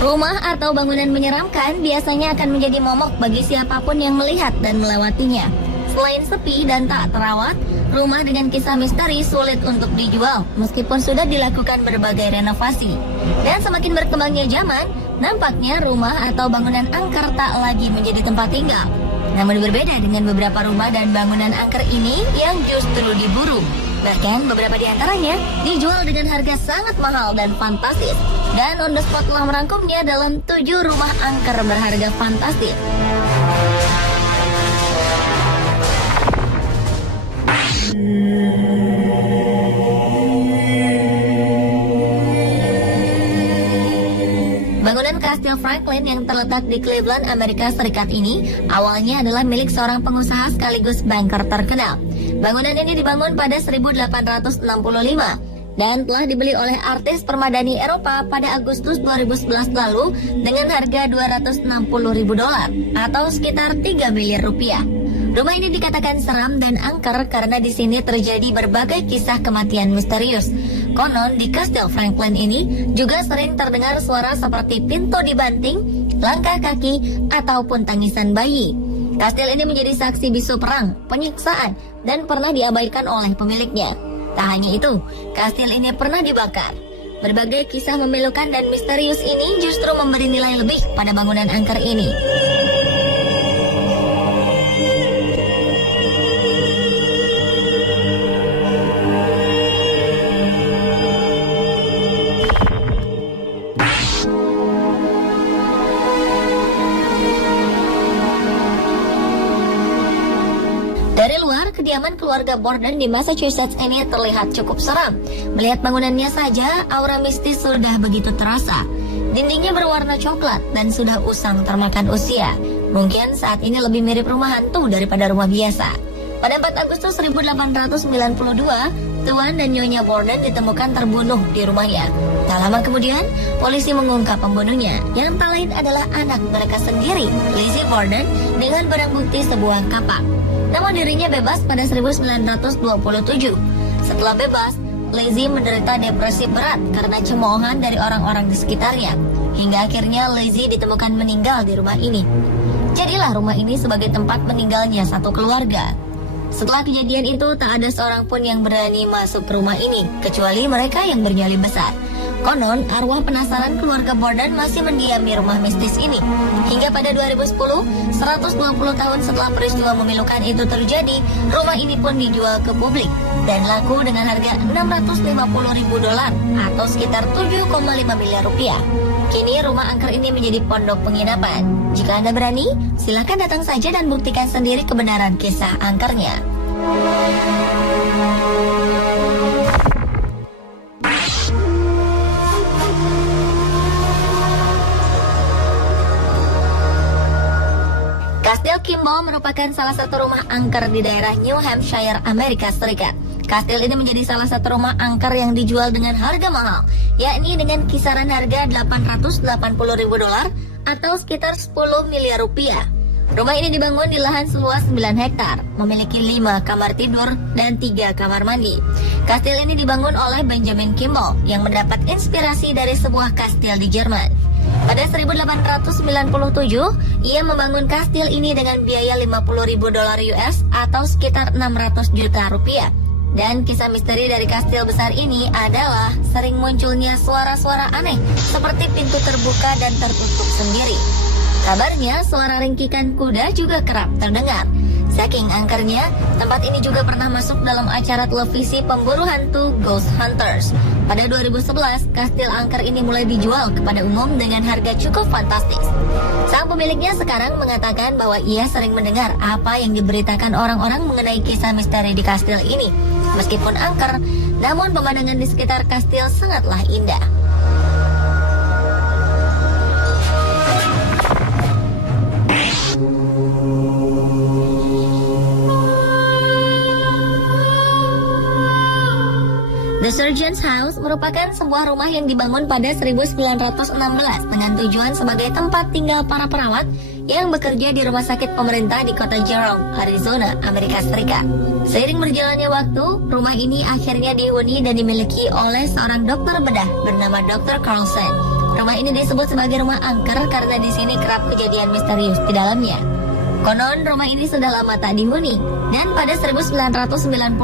Rumah atau bangunan menyeramkan biasanya akan menjadi momok bagi siapapun yang melihat dan melewatinya. Selain sepi dan tak terawat, rumah dengan kisah misteri sulit untuk dijual meskipun sudah dilakukan berbagai renovasi. Dan semakin berkembangnya zaman, nampaknya rumah atau bangunan angker tak lagi menjadi tempat tinggal. Namun berbeda dengan beberapa rumah dan bangunan angker ini yang justru diburu. Bahkan beberapa di antaranya dijual dengan harga sangat mahal dan fantastis. Dan On The Spot telah merangkumnya dalam 7 rumah angker berharga fantastis. Bangunan Kastil Franklin yang terletak di Cleveland, Amerika Serikat ini awalnya adalah milik seorang pengusaha sekaligus banker terkenal. Bangunan ini dibangun pada 1865 dan telah dibeli oleh artis permadani Eropa pada Agustus 2011 lalu dengan harga $260.000 atau sekitar 3 miliar rupiah. Rumah ini dikatakan seram dan angker karena di sini terjadi berbagai kisah kematian misterius. Konon di Kastil Franklin ini juga sering terdengar suara seperti pintu dibanting, langkah kaki, ataupun tangisan bayi. Kastil ini menjadi saksi bisu perang, penyiksaan, dan pernah diabaikan oleh pemiliknya. Tak hanya itu, kastil ini pernah dibakar. Berbagai kisah memilukan dan misterius ini justru memberi nilai lebih pada bangunan angker ini. Dari luar, kediaman keluarga Borden di Massachusetts ini terlihat cukup seram. Melihat bangunannya saja, aura mistis sudah begitu terasa. Dindingnya berwarna coklat dan sudah usang termakan usia. Mungkin saat ini lebih mirip rumah hantu daripada rumah biasa. Pada 4 Agustus 1892, Tuan dan Nyonya Borden ditemukan terbunuh di rumahnya. Tak lama kemudian, polisi mengungkap pembunuhnya, yang tak lain adalah anak mereka sendiri, Lizzie Borden, dengan barang bukti sebuah kapak. Namun dirinya bebas pada 1927. Setelah bebas, Lizzie menderita depresi berat karena cemoohan dari orang-orang di sekitarnya. Hingga akhirnya Lizzie ditemukan meninggal di rumah ini. Jadilah rumah ini sebagai tempat meninggalnya satu keluarga. Setelah kejadian itu, tak ada seorang pun yang berani masuk ke rumah ini, kecuali mereka yang bernyali besar. Konon, arwah penasaran keluarga Borden masih mendiami rumah mistis ini. Hingga pada 2010, 120 tahun setelah peristiwa memilukan itu terjadi, rumah ini pun dijual ke publik dan laku dengan harga $650.000 atau sekitar 7,5 miliar rupiah. Kini rumah angker ini menjadi pondok penginapan. Jika Anda berani, silakan datang saja dan buktikan sendiri kebenaran kisah angkernya. Kastil Kimball merupakan salah satu rumah angker di daerah New Hampshire, Amerika Serikat. Kastil ini menjadi salah satu rumah angker yang dijual dengan harga mahal, yakni dengan kisaran harga $880.000 atau sekitar 10 miliar rupiah. Rumah ini dibangun di lahan seluas 9 hektar, memiliki 5 kamar tidur dan 3 kamar mandi. Kastil ini dibangun oleh Benjamin Kimball yang mendapat inspirasi dari sebuah kastil di Jerman. Pada 1897, ia membangun kastil ini dengan biaya $50.000 US atau sekitar 600 juta rupiah. Dan kisah misteri dari kastil besar ini adalah sering munculnya suara-suara aneh seperti pintu terbuka dan tertutup sendiri. Kabarnya suara ringkikan kuda juga kerap terdengar. Saking angkernya, tempat ini juga pernah masuk dalam acara televisi pemburu hantu Ghost Hunters. Pada 2011, kastil angker ini mulai dijual kepada umum dengan harga cukup fantastis. Sang pemiliknya sekarang mengatakan bahwa ia sering mendengar apa yang diberitakan orang-orang mengenai kisah misteri di kastil ini. Meskipun angker, namun pemandangan di sekitar kastil sangatlah indah. The Surgeon's House merupakan sebuah rumah yang dibangun pada 1916 dengan tujuan sebagai tempat tinggal para perawat yang bekerja di rumah sakit pemerintah di kota Jerome, Arizona, Amerika Serikat. Seiring berjalannya waktu, rumah ini akhirnya dihuni dan dimiliki oleh seorang dokter bedah bernama Dr. Carlson. Rumah ini disebut sebagai rumah angker karena di sini kerap kejadian misterius di dalamnya. Konon rumah ini sudah lama tak dihuni, dan pada 1992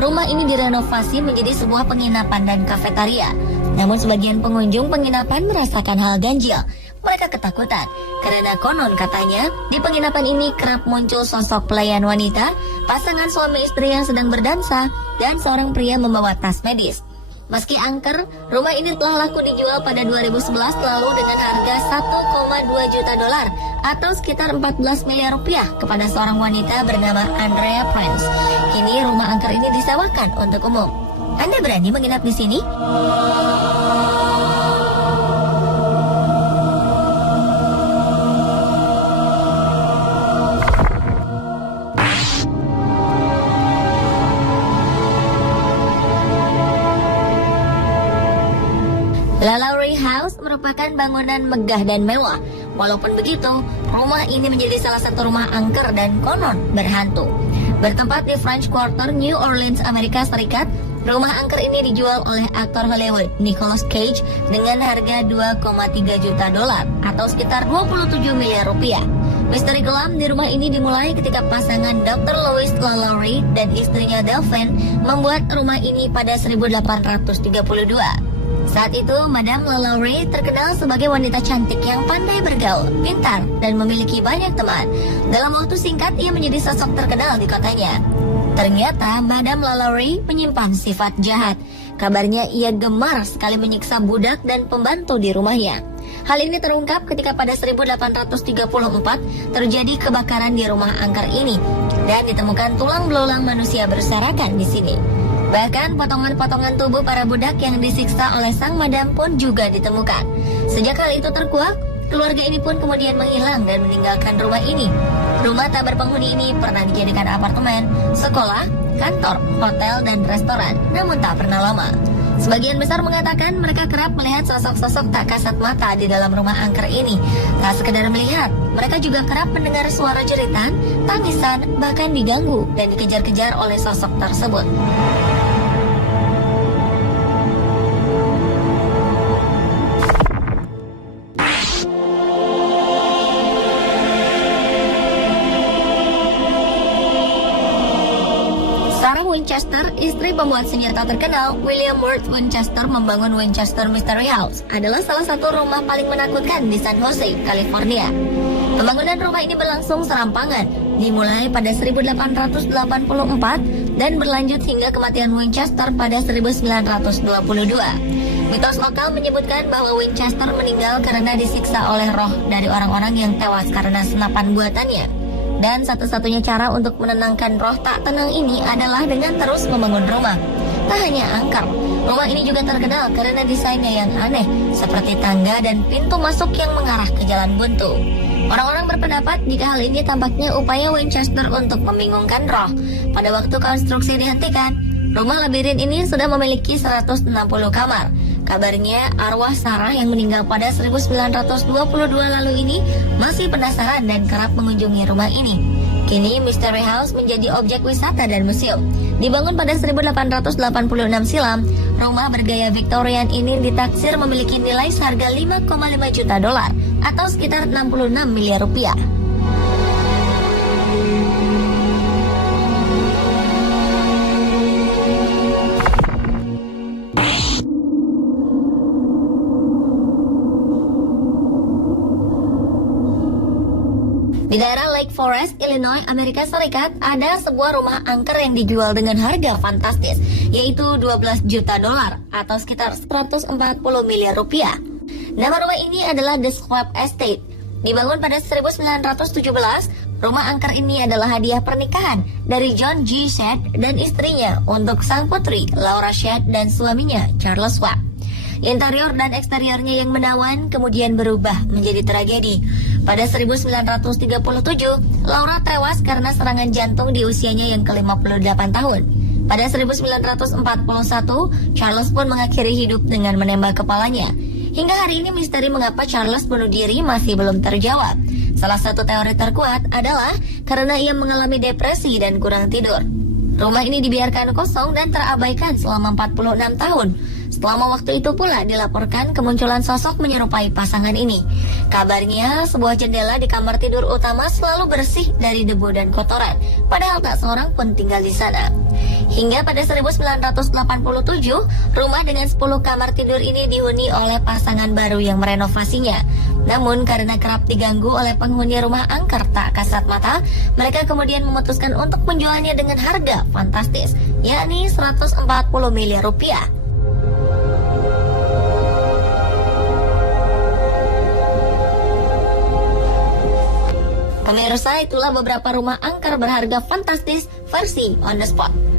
rumah ini direnovasi menjadi sebuah penginapan dan kafetaria. Namun sebagian pengunjung penginapan merasakan hal ganjil. Mereka ketakutan karena konon katanya di penginapan ini kerap muncul sosok pelayan wanita, pasangan suami istri yang sedang berdansa, dan seorang pria membawa tas medis. Meski angker, rumah ini telah laku dijual pada 2011 lalu dengan harga 1,2 juta dolar atau sekitar 14 miliar rupiah kepada seorang wanita bernama Andrea Prince. Kini rumah angker ini disewakan untuk umum. Anda berani menginap di sini? LaLaurie House merupakan bangunan megah dan mewah. Walaupun begitu, rumah ini menjadi salah satu rumah angker dan konon berhantu. Bertempat di French Quarter, New Orleans, Amerika Serikat, rumah angker ini dijual oleh aktor Hollywood Nicolas Cage dengan harga 2,3 juta dolar atau sekitar 27 miliar rupiah. Misteri kelam di rumah ini dimulai ketika pasangan Dr. Louis LaLaurie dan istrinya Delphine membuat rumah ini pada 1832. Saat itu, Madame LaLaurie terkenal sebagai wanita cantik yang pandai bergaul, pintar, dan memiliki banyak teman. Dalam waktu singkat, ia menjadi sosok terkenal di kotanya. Ternyata, Madame LaLaurie menyimpan sifat jahat. Kabarnya ia gemar sekali menyiksa budak dan pembantu di rumahnya. Hal ini terungkap ketika pada 1834 terjadi kebakaran di rumah angker ini dan ditemukan tulang belulang manusia berserakan di sini. Bahkan potongan-potongan tubuh para budak yang disiksa oleh sang madam pun juga ditemukan. Sejak hal itu terkuak, keluarga ini pun kemudian menghilang dan meninggalkan rumah ini. Rumah tak berpenghuni ini pernah dijadikan apartemen, sekolah, kantor, hotel, dan restoran, namun tak pernah lama. Sebagian besar mengatakan mereka kerap melihat sosok-sosok tak kasat mata di dalam rumah angker ini. Tak sekedar melihat, mereka juga kerap mendengar suara jeritan, tangisan, bahkan diganggu dan dikejar-kejar oleh sosok tersebut. Winchester, istri pembuat senjata terkenal William Worth Winchester, membangun Winchester Mystery House, adalah salah satu rumah paling menakutkan di San Jose, California. Pembangunan rumah ini berlangsung serampangan, dimulai pada 1884 dan berlanjut hingga kematian Winchester pada 1922. Mitos lokal menyebutkan bahwa Winchester meninggal karena disiksa oleh roh dari orang-orang yang tewas karena senapan buatannya. Dan satu-satunya cara untuk menenangkan roh tak tenang ini adalah dengan terus membangun rumah. Tak hanya angker, rumah ini juga terkenal karena desainnya yang aneh, seperti tangga dan pintu masuk yang mengarah ke jalan buntu. Orang-orang berpendapat jika hal ini tampaknya upaya Winchester untuk membingungkan roh. Pada waktu konstruksi dihentikan, rumah labirin ini sudah memiliki 160 kamar. Kabarnya arwah Sarah yang meninggal pada 1922 lalu ini masih penasaran dan kerap mengunjungi rumah ini. Kini Mystery House menjadi objek wisata dan museum. Dibangun pada 1886 silam, rumah bergaya Victorian ini ditaksir memiliki nilai seharga 5,5 juta dolar atau sekitar 66 miliar rupiah. Di daerah Lake Forest, Illinois, Amerika Serikat, ada sebuah rumah angker yang dijual dengan harga fantastis, yaitu 12 juta dolar atau sekitar 140 miliar rupiah. Nama rumah ini adalah The Schwab Estate. Dibangun pada 1917, rumah angker ini adalah hadiah pernikahan dari John G. Shedd dan istrinya untuk sang putri, Laura Shedd, dan suaminya, Charles Schwab. Interior dan eksteriornya yang menawan kemudian berubah menjadi tragedi. Pada 1937, Laura tewas karena serangan jantung di usianya yang ke-58 tahun. Pada 1941, Charles pun mengakhiri hidup dengan menembak kepalanya. Hingga hari ini misteri mengapa Charles bunuh diri masih belum terjawab. Salah satu teori terkuat adalah karena ia mengalami depresi dan kurang tidur. Rumah ini dibiarkan kosong dan terabaikan selama 46 tahun. Selama waktu itu pula dilaporkan kemunculan sosok menyerupai pasangan ini. Kabarnya sebuah jendela di kamar tidur utama selalu bersih dari debu dan kotoran, padahal tak seorang pun tinggal di sana. Hingga pada 1987, rumah dengan 10 kamar tidur ini dihuni oleh pasangan baru yang merenovasinya. Namun karena kerap diganggu oleh penghuni rumah angker tak kasat mata, mereka kemudian memutuskan untuk menjualnya dengan harga fantastis, yakni 140 miliar rupiah. Pemirsa, itulah beberapa rumah angker berharga fantastis versi On The Spot.